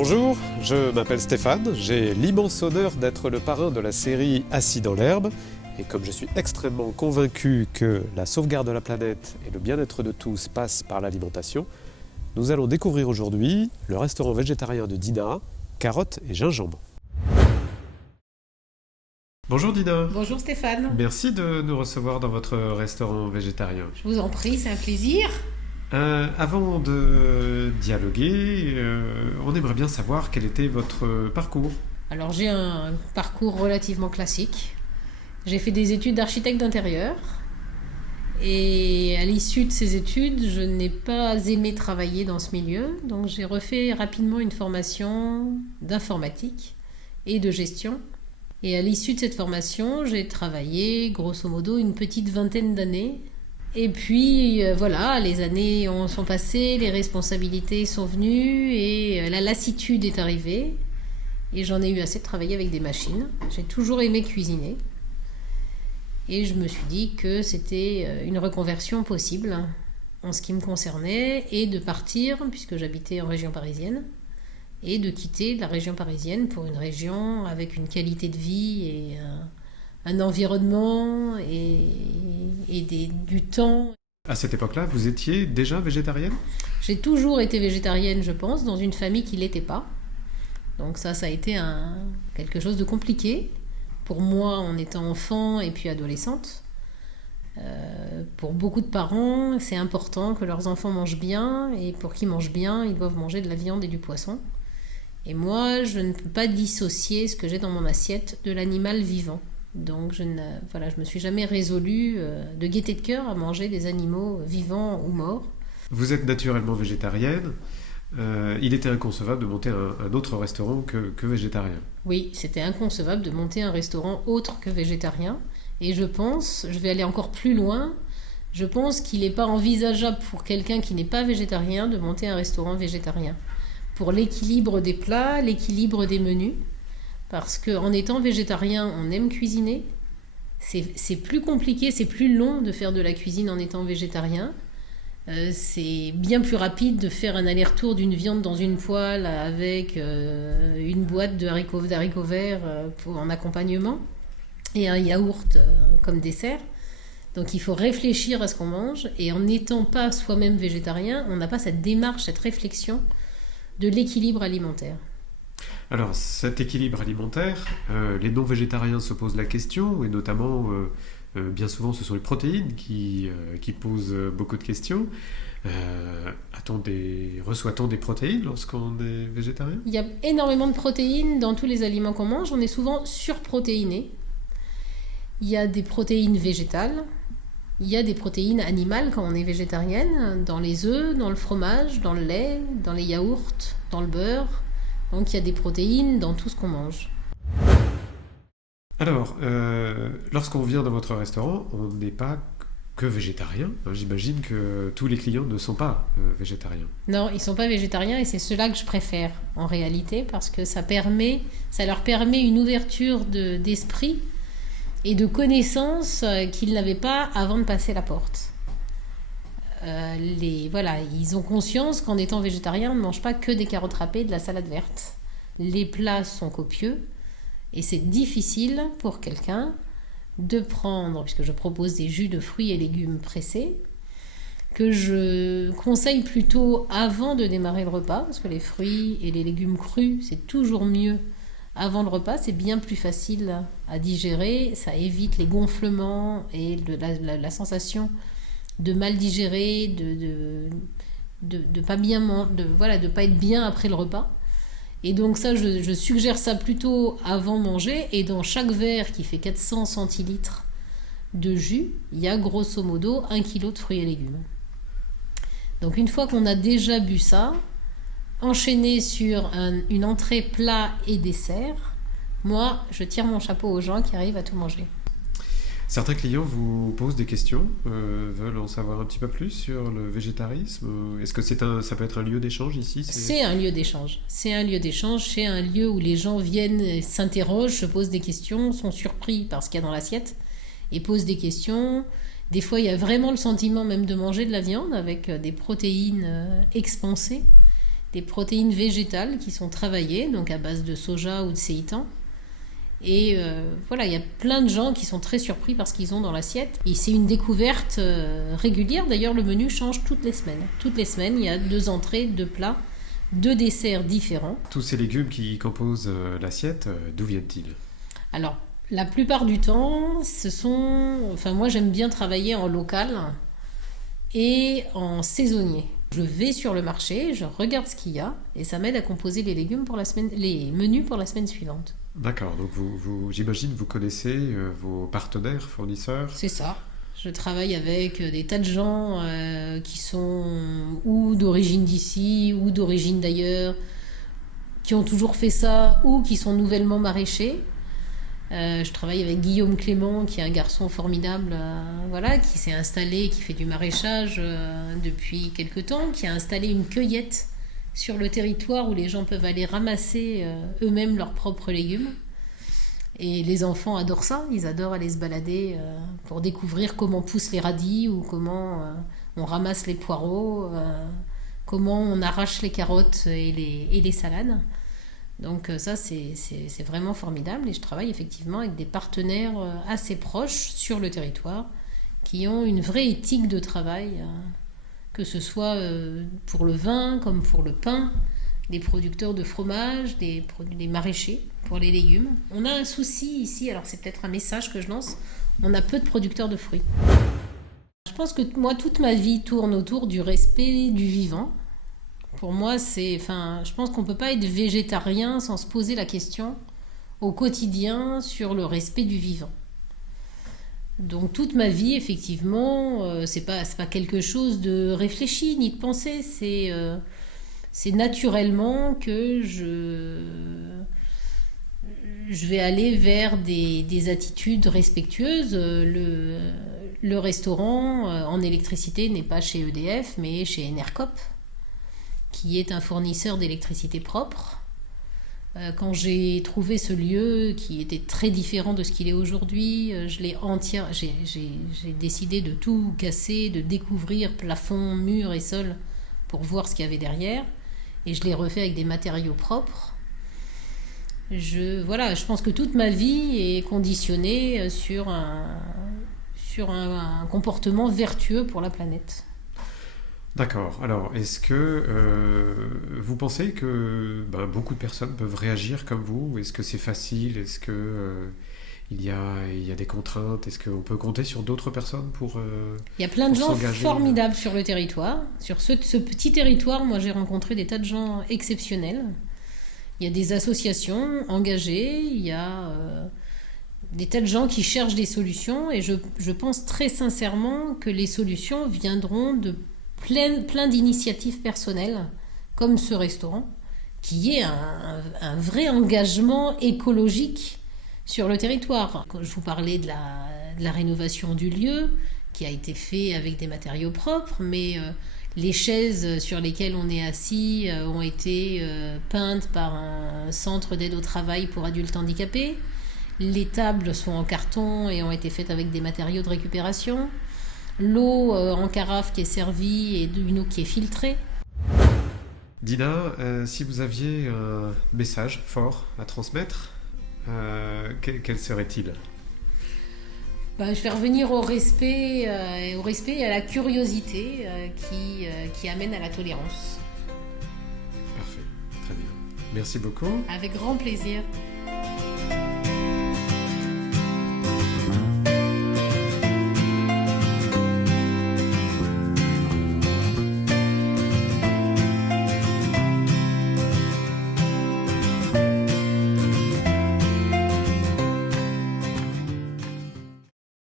Bonjour, je m'appelle Stéphane, j'ai l'immense honneur d'être le parrain de la série Assis dans l'herbe, et comme je suis extrêmement convaincu que la sauvegarde de la planète et le bien-être de tous passent par l'alimentation, nous allons découvrir aujourd'hui le restaurant végétarien de Dina, carottes et gingembre. Bonjour Dina. Bonjour Stéphane. Merci de nous recevoir dans votre restaurant végétarien. Je vous en prie, c'est un plaisir. Avant de dialoguer, on aimerait bien savoir quel était votre parcours. Alors j'ai un parcours relativement classique. J'ai fait des études d'architecte d'intérieur. Et à l'issue de ces études, je n'ai pas aimé travailler dans ce milieu. Donc j'ai refait rapidement une formation d'informatique et de gestion. Et à l'issue de cette formation, j'ai travaillé grosso modo une petite vingtaine d'années. Et puis voilà, les années sont passées, les responsabilités sont venues et la lassitude est arrivée. Et j'en ai eu assez de travailler avec des machines. J'ai toujours aimé cuisiner. Et je me suis dit que c'était une reconversion possible en ce qui me concernait et de partir, puisque j'habitais en région parisienne, et de quitter la région parisienne pour une région avec une qualité de vie et un environnement et du temps. À cette époque-là, vous étiez déjà végétarienne ? J'ai toujours été végétarienne, je pense, dans une famille qui ne l'était pas. Donc ça a été quelque chose de compliqué pour moi en étant enfant et puis adolescente. Pour beaucoup de parents, c'est important que leurs enfants mangent bien, et pour qu'ils mangent bien, ils doivent manger de la viande et du poisson. Et moi, je ne peux pas dissocier ce que j'ai dans mon assiette de l'animal vivant. Donc je me suis jamais résolue de gaieté de cœur à manger des animaux vivants ou morts. Vous êtes naturellement végétarienne. Il était inconcevable de monter un autre restaurant que végétarien. Oui, c'était inconcevable de monter un restaurant autre que végétarien. Et je vais aller encore plus loin, je pense qu'il n'est pas envisageable pour quelqu'un qui n'est pas végétarien de monter un restaurant végétarien. Pour l'équilibre des plats, l'équilibre des menus. Parce qu'en étant végétarien, on aime cuisiner. C'est plus compliqué, c'est plus long de faire de la cuisine en étant végétarien. C'est bien plus rapide de faire un aller-retour d'une viande dans une poêle avec une boîte d'haricots verts en accompagnement et un yaourt comme dessert. Donc il faut réfléchir à ce qu'on mange, et en n'étant pas soi-même végétarien, on n'a pas cette démarche, cette réflexion de l'équilibre alimentaire. Alors cet équilibre alimentaire, les non-végétariens se posent la question, et notamment bien souvent ce sont les protéines qui posent beaucoup de questions. Reçoit-on des protéines lorsqu'on est végétarien ? Il y a énormément de protéines dans tous les aliments qu'on mange, on est souvent surprotéiné. Il y a des protéines végétales, il y a des protéines animales quand on est végétarienne, dans les œufs, dans le fromage, dans le lait, dans les yaourts, dans le beurre. Donc il y a des protéines dans tout ce qu'on mange. Alors, lorsqu'on vient dans votre restaurant, on n'est pas que végétarien. J'imagine que tous les clients ne sont pas végétariens. Non, ils ne sont pas végétariens, et c'est ceux-là que je préfère en réalité, parce que ça leur permet une ouverture d'esprit et de connaissances qu'ils n'avaient pas avant de passer la porte. Ils ont conscience qu'en étant végétarien, on ne mange pas que des carottes râpées et de la salade verte. Les plats sont copieux, et c'est difficile pour quelqu'un de prendre, puisque je propose des jus de fruits et légumes pressés, que je conseille plutôt avant de démarrer le repas, parce que les fruits et les légumes crus, c'est toujours mieux avant le repas, c'est bien plus facile à digérer, ça évite les gonflements et la sensation de mal digérer, de pas être bien après le repas. Et donc ça, je suggère ça plutôt avant manger, et dans chaque verre qui fait 400 centilitres de jus, il y a grosso modo 1 kg de fruits et légumes. Donc une fois qu'on a déjà bu ça, enchaîner sur une entrée plat et dessert, moi je tire mon chapeau aux gens qui arrivent à tout manger. Certains clients vous posent des questions, veulent en savoir un petit peu plus sur le végétarisme. Est-ce que ça peut être un lieu d'échange ici ? C'est un lieu d'échange. C'est un lieu d'échange, c'est un lieu où les gens viennent, s'interrogent, se posent des questions, sont surpris par ce qu'il y a dans l'assiette et posent des questions. Des fois, il y a vraiment le sentiment même de manger de la viande avec des protéines expansées. des protéines végétales qui sont travaillées, donc à base de soja ou de séitan. Et voilà, il y a plein de gens qui sont très surpris par ce qu'ils ont dans l'assiette. Et c'est une découverte régulière. D'ailleurs, le menu change toutes les semaines. Toutes les semaines, il y a 2 entrées, 2 plats, 2 desserts différents. Tous ces légumes qui composent l'assiette, d'où viennent-ils? Alors, la plupart du temps, ce sont... Enfin, moi, j'aime bien travailler en local et en saisonnier. Je vais sur le marché, je regarde ce qu'il y a et ça m'aide à composer les légumes pour la semaine, les menus pour la semaine suivante. D'accord, donc j'imagine vous connaissez vos partenaires, fournisseurs. C'est ça. Je travaille avec des tas de gens qui sont ou d'origine d'ici ou d'origine d'ailleurs, qui ont toujours fait ça ou qui sont nouvellement maraîchers. Je travaille avec Guillaume Clément, qui est un garçon formidable, voilà, qui s'est installé, qui fait du maraîchage depuis quelque temps, qui a installé une cueillette sur le territoire où les gens peuvent aller ramasser eux-mêmes leurs propres légumes. Et les enfants adorent ça, ils adorent aller se balader pour découvrir comment poussent les radis ou comment on ramasse les poireaux, comment on arrache les carottes et les salades. Donc ça, c'est vraiment formidable et je travaille effectivement avec des partenaires assez proches sur le territoire qui ont une vraie éthique de travail, que ce soit pour le vin comme pour le pain, des producteurs de fromage, des maraîchers pour les légumes. On a un souci ici, alors c'est peut-être un message que je lance, on a peu de producteurs de fruits. Je pense que moi, toute ma vie tourne autour du respect du vivant. Pour moi, je pense qu'on ne peut pas être végétarien sans se poser la question au quotidien sur le respect du vivant. Donc toute ma vie, effectivement, c'est pas quelque chose de réfléchi ni de pensé, c'est naturellement que je vais aller vers des attitudes respectueuses. Le restaurant en électricité n'est pas chez EDF, mais chez Enercop, qui est un fournisseur d'électricité propre. Quand j'ai trouvé ce lieu qui était très différent de ce qu'il est aujourd'hui, j'ai décidé de tout casser, de découvrir plafond, murs et sol pour voir ce qu'il y avait derrière. Et je l'ai refait avec des matériaux propres. Je pense que toute ma vie est conditionnée sur un comportement vertueux pour la planète. D'accord. Alors, est-ce que vous pensez que beaucoup de personnes peuvent réagir comme vous? Est-ce que c'est facile? Est-ce que il y a des contraintes? Est-ce qu'on peut compter sur d'autres personnes pour Il y a plein de gens s'engager formidables sur le territoire. Sur ce petit territoire, moi j'ai rencontré des tas de gens exceptionnels. Il y a des associations engagées, il y a des tas de gens qui cherchent des solutions et je pense très sincèrement que les solutions viendront de plein d'initiatives personnelles comme ce restaurant qui est un vrai engagement écologique sur le territoire. Quand je vous parlais de la rénovation du lieu qui a été fait avec des matériaux propres, mais les chaises sur lesquelles on est assis ont été peintes par un centre d'aide au travail pour adultes handicapés. Les tables sont en carton et ont été faites avec des matériaux de récupération. L'eau en carafe qui est servie est une eau qui est filtrée. Dina, si vous aviez un message fort à transmettre, quel serait-il? Je vais revenir au respect et à la curiosité qui amène à la tolérance. Parfait, très bien. Merci beaucoup. Avec grand plaisir.